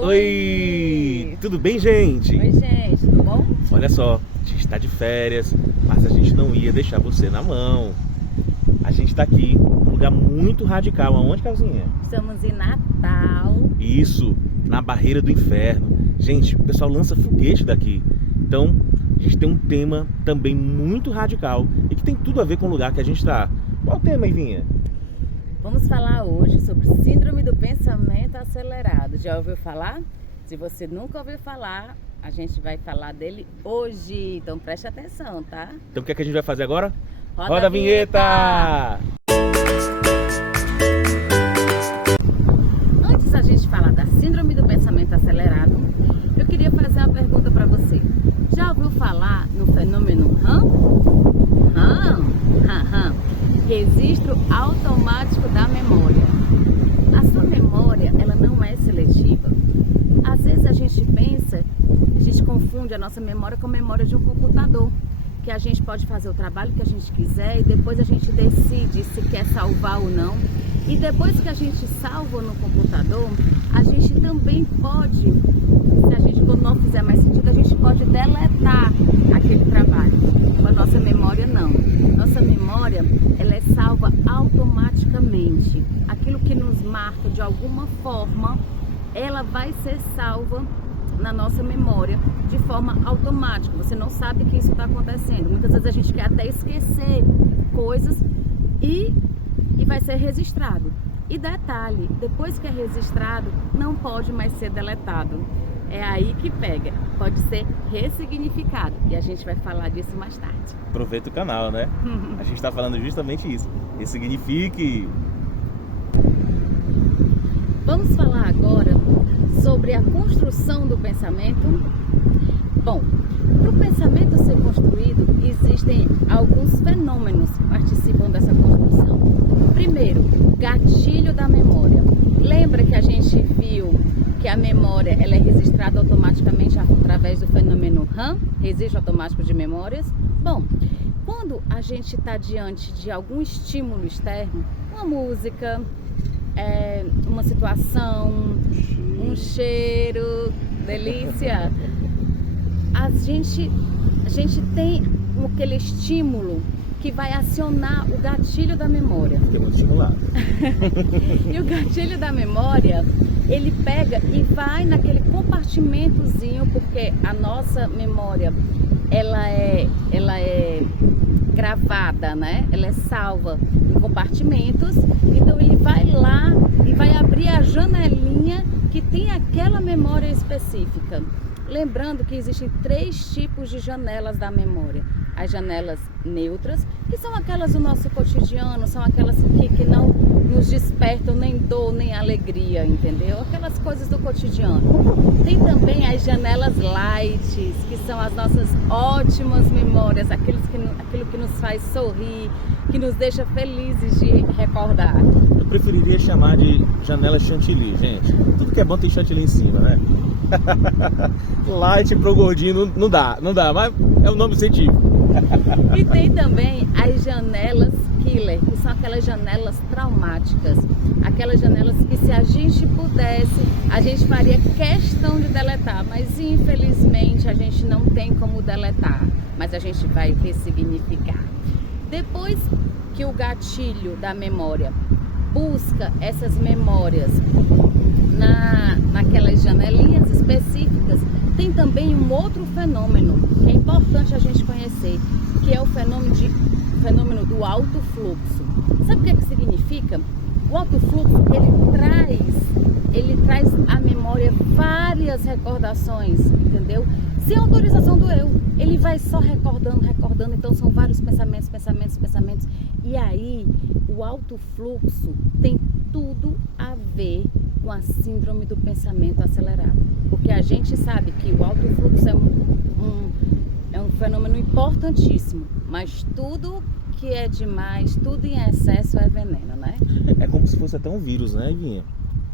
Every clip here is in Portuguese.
Oi! Tudo bem, gente? Oi, gente, tudo bom? Olha só, a gente está de férias, mas a gente não ia deixar você na mão. A gente está aqui num lugar muito radical. Aonde, Calzinha? Estamos em Natal. Isso, na Barreira do Inferno. Gente, o pessoal lança foguete daqui. Então, a gente tem um tema também muito radical e que tem tudo a ver com o lugar que a gente está. Qual o tema, Ivinha? Vamos falar hoje sobre síndrome do pensamento acelerado. Já ouviu falar? Se você nunca ouviu falar, a gente vai falar dele hoje. Então preste atenção, tá? Então o que é que a gente vai fazer agora? Roda a vinheta! Antes da gente falar da síndrome do pensamento acelerado, eu queria fazer uma pergunta para você. Já ouviu falar no fenômeno RAM? Registro automático da memória. A sua memória, ela não é seletiva. Às vezes a gente confunde a nossa memória com a memória de um computador, que a gente pode fazer o trabalho que a gente quiser e depois a gente decide se quer salvar ou não. E depois que a gente salva no computador, a gente também pode, quando não fizer mais sentido, a gente pode deletar aquele trabalho. A nossa memória não. Nossa memória, ela é salva automaticamente. Aquilo que nos marca de alguma forma, ela vai ser salva na nossa memória de forma automática. Você não sabe que isso está acontecendo. Muitas vezes a gente quer até esquecer coisas e vai ser registrado. E detalhe, depois que é registrado, não pode mais ser deletado. É aí que pega, pode ser ressignificado e a gente vai falar disso mais tarde. Aproveita o canal, né? A gente está falando justamente isso, ressignifique. Vamos falar agora sobre a construção do pensamento. Bom, para o pensamento ser construído, existem alguns fenômenos que participam dessa construção. Primeiro, gatilho da memória. Lembra que a gente viu que a memória ela é registrada automaticamente através do fenômeno RAM, registro automático de memórias? Bom, quando a gente está diante de algum estímulo externo, uma música, uma situação, um cheiro, delícia, a gente tem aquele estímulo que vai acionar o gatilho da memória. Fiquei muito estimulado. E o gatilho da memória, ele pega e vai naquele compartimentozinho, porque a nossa memória, ela é gravada, né? Ela é salva em compartimentos. Então ele vai lá e vai abrir a janelinha que tem aquela memória específica. Lembrando que existem 3 tipos de janelas da memória. As janelas neutras, que são aquelas do nosso cotidiano, são aquelas que não nos despertam nem dor, nem alegria, entendeu? Aquelas coisas do cotidiano. Tem também as janelas light, que são as nossas ótimas memórias, aquilo que nos faz sorrir, que nos deixa felizes de recordar. Eu preferiria chamar de janela chantilly, gente. Tudo que é bom tem chantilly em cima, né? Light pro gordinho não dá, mas é o nome científico. E tem também as janelas killer, que são aquelas janelas traumáticas, aquelas janelas que se a gente pudesse, a gente faria questão de deletar, mas infelizmente a gente não tem como deletar, mas a gente vai ressignificar. Depois que o gatilho da memória busca essas memórias naquelas janelinhas específicas, tem também um outro fenômeno que é importante a gente conhecer, que é o fenômeno do alto fluxo. Sabe o que é que significa? O alto fluxo, ele traz à memória várias recordações, entendeu? Sem autorização do eu. Ele vai só recordando, então são vários pensamentos. E aí, o alto fluxo tem tudo a ver com a síndrome do pensamento acelerado. Porque a gente sabe que o alto fluxo é um fenômeno importantíssimo, mas tudo que é demais, tudo em excesso é veneno, né? É como se fosse até um vírus, né, Ivinha?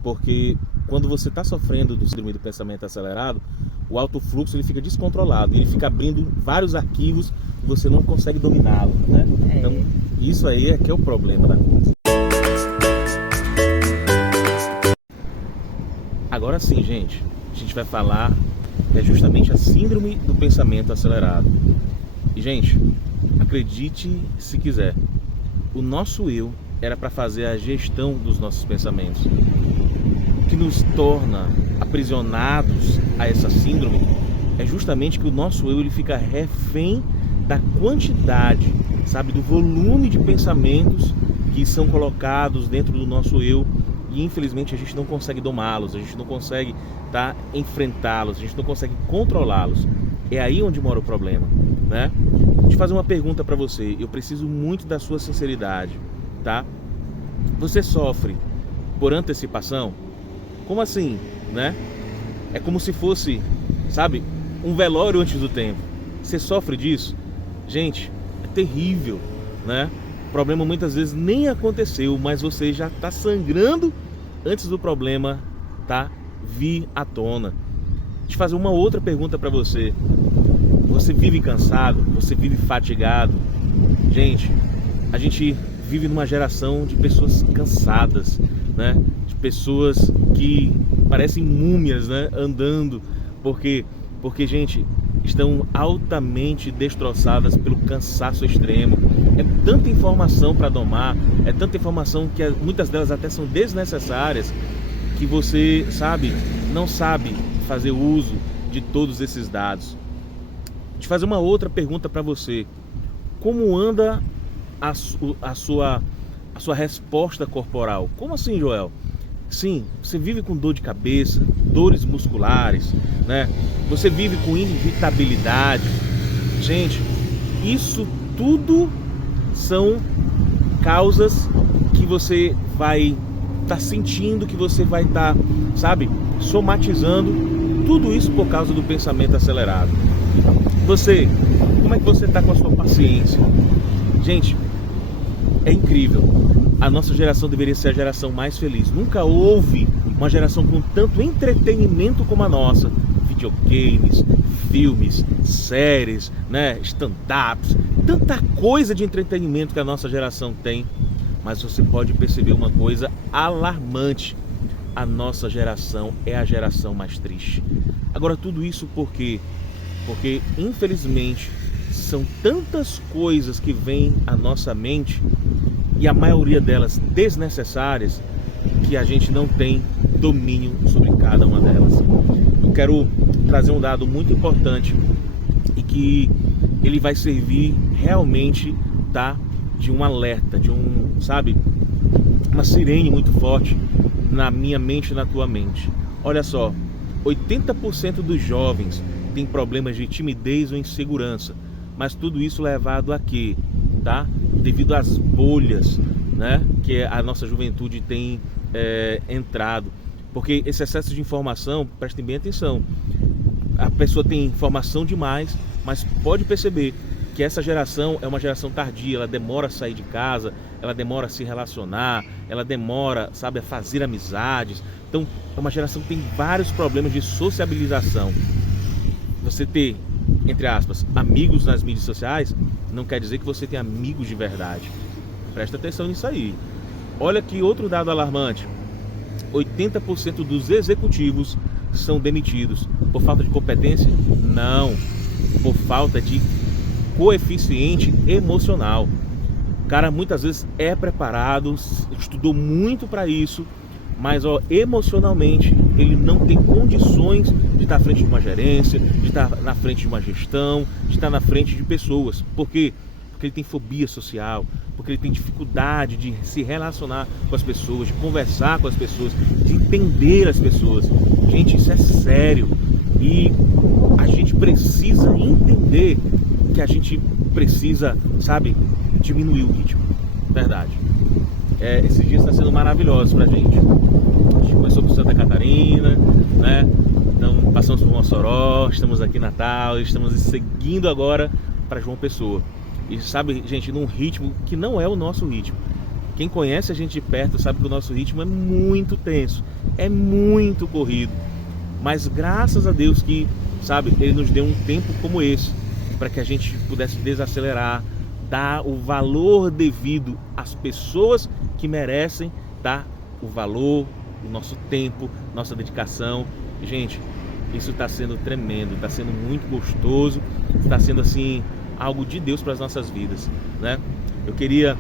Porque quando você está sofrendo do síndrome do pensamento acelerado, o alto fluxo ele fica descontrolado, ele fica abrindo vários arquivos e você não consegue dominá-lo, né? Então, isso aí é que é o problema da coisa. Agora agora sim, gente, a gente vai falar justamente a síndrome do pensamento acelerado. E, gente, acredite se quiser, o nosso eu era para fazer a gestão dos nossos pensamentos. O que nos torna aprisionados a essa síndrome é justamente que o nosso eu ele fica refém da quantidade, sabe, do volume de pensamentos que são colocados dentro do nosso eu, e infelizmente a gente não consegue domá-los, a gente não consegue enfrentá-los, a gente não consegue controlá-los. É aí onde mora o problema, né? Deixa eu fazer uma pergunta para você, eu preciso muito da sua sinceridade, tá? Você sofre por antecipação? Como assim, né? É como se fosse, sabe, um velório antes do tempo. Você sofre disso? Gente, é terrível, né? O problema muitas vezes nem aconteceu, mas você já está sangrando antes do problema vir à tona. Deixa eu fazer uma outra pergunta para você. Você vive cansado? Você vive fatigado? Gente, a gente vive numa geração de pessoas cansadas, né? De pessoas que parecem múmias, né? Andando, porque gente, estão altamente destroçadas pelo cansaço extremo. É tanta informação para domar, é tanta informação que muitas delas até são desnecessárias, que você, sabe, não sabe fazer uso de todos esses dados. Deixa eu fazer uma outra pergunta para você. Como anda a sua resposta corporal? Como assim, Joel? Sim, você vive com dor de cabeça, dores musculares, né? Você vive com irritabilidade. Gente, isso tudo são causas que você vai estar sentindo, que você vai estar, sabe, somatizando. Tudo isso por causa do pensamento acelerado. Como é que você está com a sua paciência? Gente, é incrível. A nossa geração deveria ser a geração mais feliz. Nunca houve uma geração com tanto entretenimento como a nossa. Videogames, filmes, séries, né, stand-ups, tanta coisa de entretenimento que a nossa geração tem. Mas você pode perceber uma coisa alarmante. A nossa geração é a geração mais triste. Agora, tudo isso por quê? Porque, infelizmente, são tantas coisas que vêm à nossa mente, e a maioria delas desnecessárias, que a gente não tem domínio sobre cada uma delas. Eu quero trazer um dado muito importante e que ele vai servir realmente, de um alerta, de uma sirene muito forte na minha mente e na tua mente. Olha só, 80% dos jovens têm problemas de timidez ou insegurança, mas tudo isso levado a quê? Devido às bolhas, né, que a nossa juventude tem entrado. Porque esse excesso de informação, prestem bem atenção, a pessoa tem informação demais, mas pode perceber que essa geração é uma geração tardia, ela demora a sair de casa, ela demora a se relacionar, ela demora, a fazer amizades. Então é uma geração que tem vários problemas de sociabilização. Você ter, entre aspas, amigos nas mídias sociais não quer dizer que você tem amigos de verdade. Presta atenção nisso aí. Olha que outro dado alarmante: 80% dos executivos são demitidos por falta de competência? Não, por falta de coeficiente emocional. O cara muitas vezes é preparado, estudou muito para isso, mas emocionalmente ele não tem condições de estar à frente de uma gerência, de estar na frente de uma gestão, de estar na frente de pessoas. Por quê? Porque ele tem fobia social, porque ele tem dificuldade de se relacionar com as pessoas, de conversar com as pessoas, de entender as pessoas. Gente, isso é sério, e a gente precisa entender que a gente precisa, diminuir o ritmo. Verdade. Esses dias está sendo maravilhosos pra gente. A gente começou por Santa Catarina, né? Então passamos por Mossoró, estamos aqui em Natal, estamos seguindo agora para João Pessoa. E gente, num ritmo que não é o nosso ritmo. Quem conhece a gente de perto sabe que o nosso ritmo é muito tenso, é muito corrido. Mas graças a Deus que, Ele nos deu um tempo como esse, para que a gente pudesse desacelerar, dar o valor devido às pessoas que merecem, o valor o nosso tempo, nossa dedicação. Gente, isso está sendo tremendo, está sendo muito gostoso, está sendo assim algo de Deus para as nossas vidas, né? Eu queria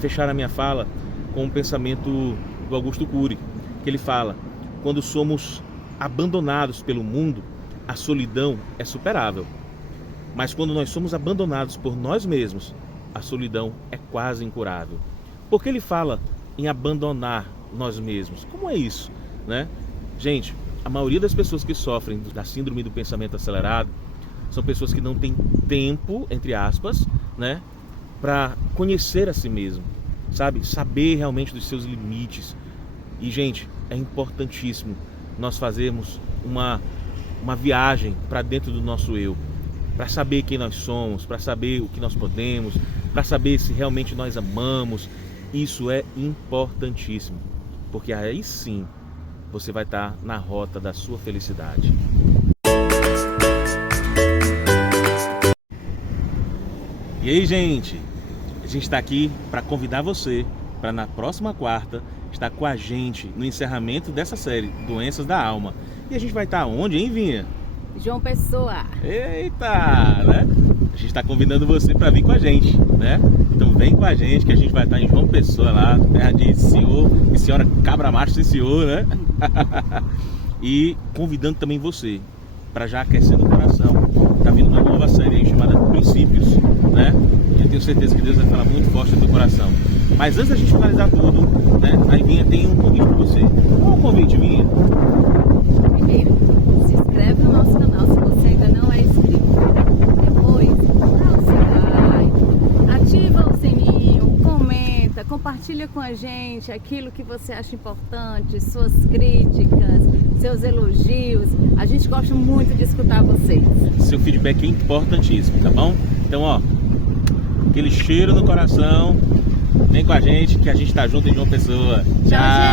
fechar a minha fala com um pensamento do Augusto Cury, que ele fala: quando somos abandonados pelo mundo, a solidão é superável. Mas quando nós somos abandonados por nós mesmos, a solidão é quase incurável. Por que ele fala em abandonar nós mesmos? Como é isso, né? Gente, a maioria das pessoas que sofrem da síndrome do pensamento acelerado são pessoas que não têm tempo, entre aspas, né, para conhecer a si mesmo, sabe? Saber realmente dos seus limites. E, gente, é importantíssimo nós fazermos uma viagem para dentro do nosso eu, para saber quem nós somos, para saber o que nós podemos, para saber se realmente nós amamos. Isso é importantíssimo, porque aí sim você vai estar na rota da sua felicidade. E aí, gente, a gente está aqui para convidar você para na próxima quarta estar com a gente no encerramento dessa série Doenças da Alma. E a gente vai estar onde, hein, Vinha? João Pessoa. Eita, né? A gente está convidando você para vir com a gente, né? Então vem com a gente que a gente vai estar em João Pessoa lá, terra de senhor e senhora cabra macho e senhor, né? E convidando também você para já aquecendo o coração. Tá vindo uma nova série aí chamada Princípios, né? E eu tenho certeza que Deus vai falar muito forte no teu coração. Mas antes da gente finalizar tudo, né? Aí Vinha tem um convite para você. Qual o convite, Vinha? Primeiro, se inscreve no nosso canal se você ainda não é inscrito. Depois, dá o seu like, ativa o sininho, comenta, compartilha com a gente aquilo que você acha importante, suas críticas, seus elogios. A gente gosta muito de escutar vocês. Seu feedback é importantíssimo, tá bom? Então, ó, aquele cheiro no coração, vem com a gente que a gente tá junto em João Pessoa. Tchau, gente!